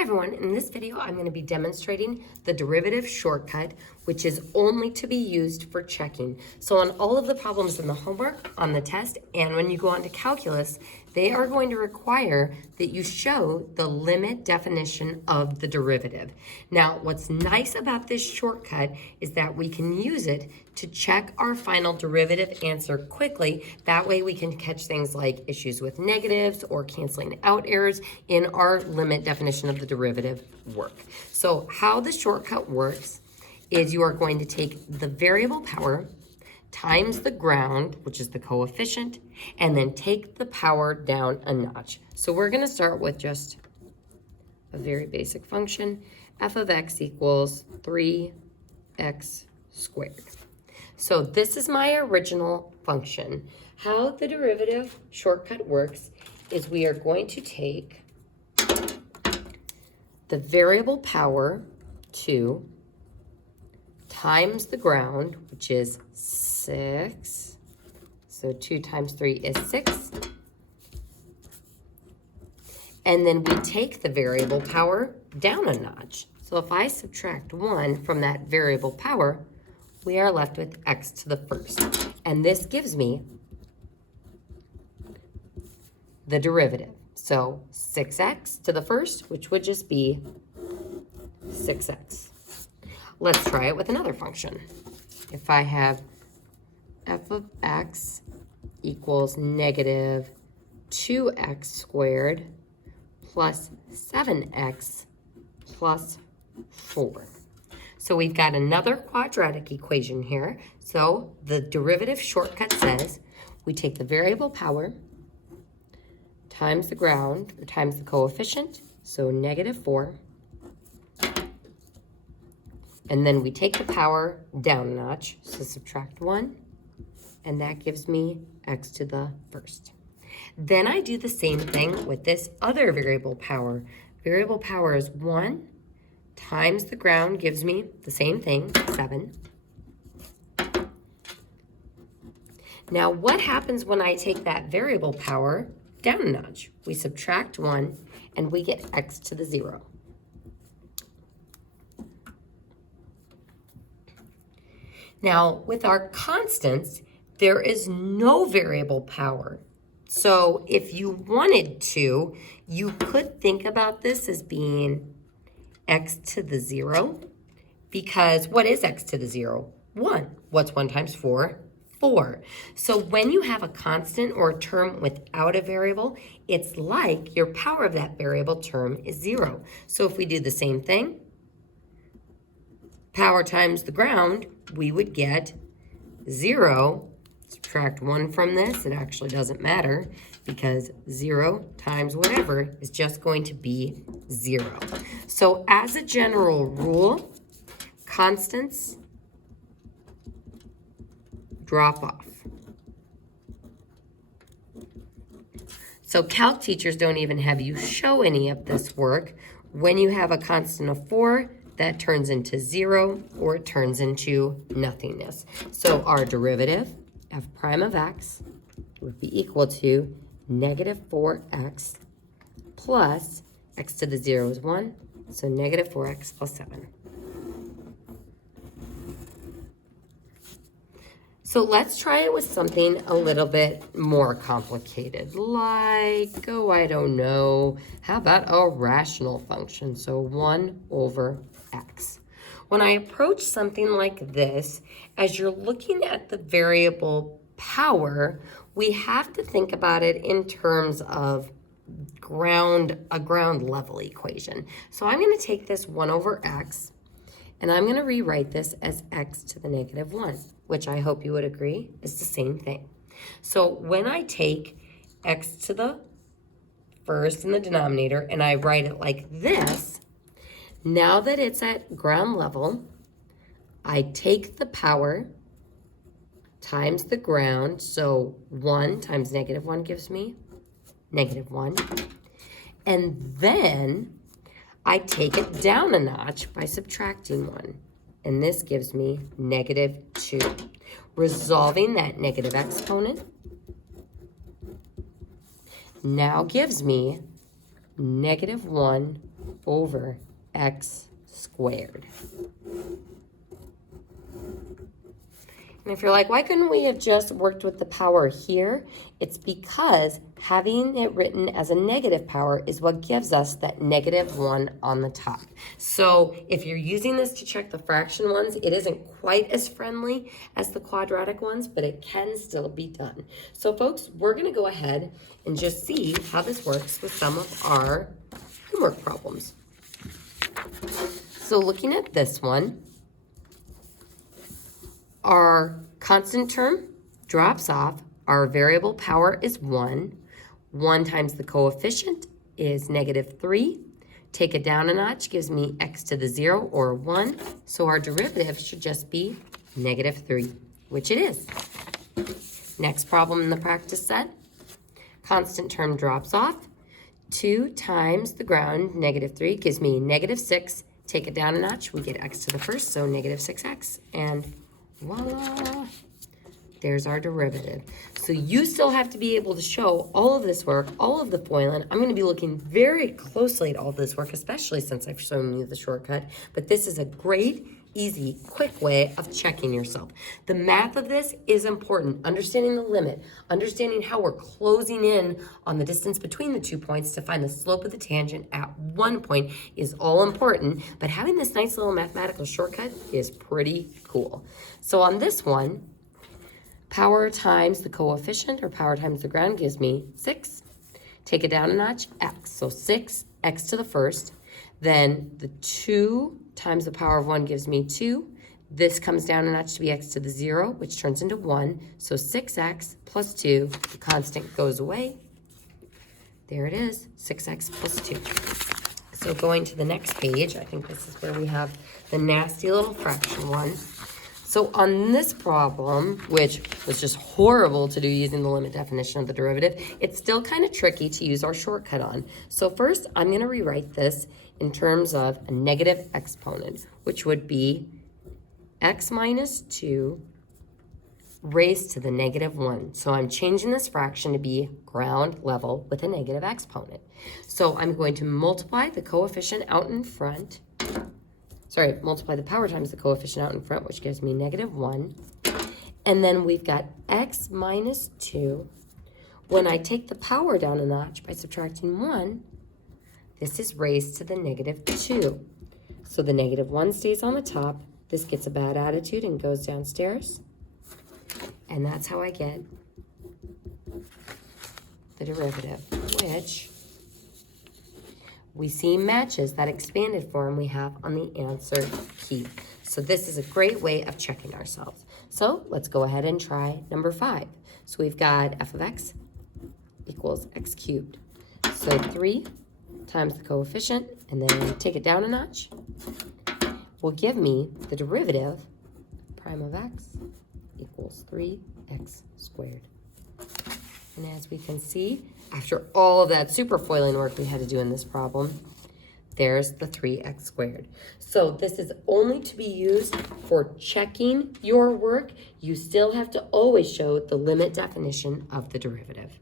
Hi everyone, in this video I'm going to be demonstrating the derivative shortcut, which is only to be used for checking. So on all of the problems in the homework, on the test, and when you go on to calculus, they are going to require that you show the limit definition of the derivative. Now, what's nice about this shortcut is that we can use it to check our final derivative answer quickly. That way we can catch things like issues with negatives or canceling out errors in our limit definition of the derivative work. So how the shortcut works is you are going to take the variable power times the ground, which is the coefficient, and then take the power down a notch. So we're going to start with just a very basic function. F of x equals 3x squared. So this is my original function. How the derivative shortcut works is we are going to take the variable power 2 times the ground, which is 6. So 2 times 3 is 6. And then we take the variable power down a notch. So if I subtract 1 from that variable power, we are left with x to the first. And this gives me the derivative. So 6x to the first, which would just be 6x. Let's try it with another function. If I have f of x equals negative 2x squared plus 7x plus 4. So we've got another quadratic equation here. So the derivative shortcut says we take the variable power times the ground, or times the coefficient, so negative 4. And then we take the power down a notch, so subtract 1, and that gives me x to the first. Then I do the same thing with this other variable power. Variable power is 1 times the ground gives me the same thing, 7. Now what happens when I take that variable power down a notch? We subtract 1 and we get x to the 0. Now, with our constants, there is no variable power. So if you wanted to, you could think about this as being x to the 0, because what is x to the 0? 1. What's 1 times 4? 4. So when you have a constant or a term without a variable, it's like your power of that variable term is 0. So if we do the same thing, power times the ground, we would get 0. Subtract 1 from this, it actually doesn't matter because 0 times whatever is just going to be 0. So as a general rule, constants drop off. So calc teachers don't even have you show any of this work. When you have a constant of 4, that turns into 0 or it turns into nothingness. So our derivative, f prime of x, would be equal to negative 4x plus x to the 0 is 1, so negative 4x plus 7. So let's try it with something a little bit more complicated, like, oh, I don't know, how about a rational function? So 1 over x. When I approach something like this, as you're looking at the variable power, we have to think about it in terms of a ground level equation. So I'm going to take this 1 over x, and I'm going to rewrite this as x to the negative 1, which I hope you would agree is the same thing. So when I take x to the first in the denominator and I write it like this, now that it's at ground level, I take the power times the ground, so 1 times negative 1 gives me negative 1. And then I take it down a notch by subtracting 1. And this gives me negative 2. Resolving that negative exponent now gives me negative 1 over x squared. And if you're like, why couldn't we have just worked with the power here? It's because having it written as a negative power is what gives us that -1 on the top. So if you're using this to check the fraction ones, it isn't quite as friendly as the quadratic ones, but it can still be done. So folks, we're gonna go ahead and just see how this works with some of our homework problems. So looking at this one, our constant term drops off. Our variable power is 1. 1 times the coefficient is -3. Take it down a notch gives me x to the 0 or 1. So our derivative should just be -3, which it is. Next problem in the practice set. Constant term drops off. 2 times the ground, -3, gives me -6. Take it down a notch, we get x to the first, so -6x. And voila, there's our derivative. So you still have to be able to show all of this work, all of the FOILing. I'm going to be looking very closely at all this work, especially since I've shown you the shortcut. But this is a great, easy, quick way of checking yourself. The math of this is important. Understanding the limit, understanding how we're closing in on the distance between the 2 points to find the slope of the tangent at one point is all important. But having this nice little mathematical shortcut is pretty cool. So on this one, power times the coefficient, or power times the ground, gives me 6. Take it down a notch, x. So 6x to the first. Then the 2 times the power of 1 gives me 2. This comes down a notch to be x to the 0, which turns into 1. So 6x plus 2, the constant goes away. There it is, 6x plus 2. So going to the next page, I think this is where we have the nasty little fraction one. So on this problem, which was just horrible to do using the limit definition of the derivative, it's still kind of tricky to use our shortcut on. So first, I'm going to rewrite this in terms of a negative exponent, which would be x minus 2 raised to the -1. So I'm changing this fraction to be ground level with a negative exponent. So I'm going to multiply the coefficient out in front. Multiply the power times the coefficient out in front, which gives me -1. And then we've got x minus 2. When I take the power down a notch by subtracting 1, this is raised to the -2. So the -1 stays on the top. This gets a bad attitude and goes downstairs. And that's how I get the derivative, which we see matches that expanded form we have on the answer key. So this is a great way of checking ourselves. So let's go ahead and try number 5. So we've got f of x equals x cubed. So 3 times the coefficient, and then take it down a notch, will give me the derivative prime of x equals 3x squared. And as we can see, after all of that super foiling work we had to do in this problem, there's the 3x squared. So this is only to be used for checking your work. You still have to always show the limit definition of the derivative.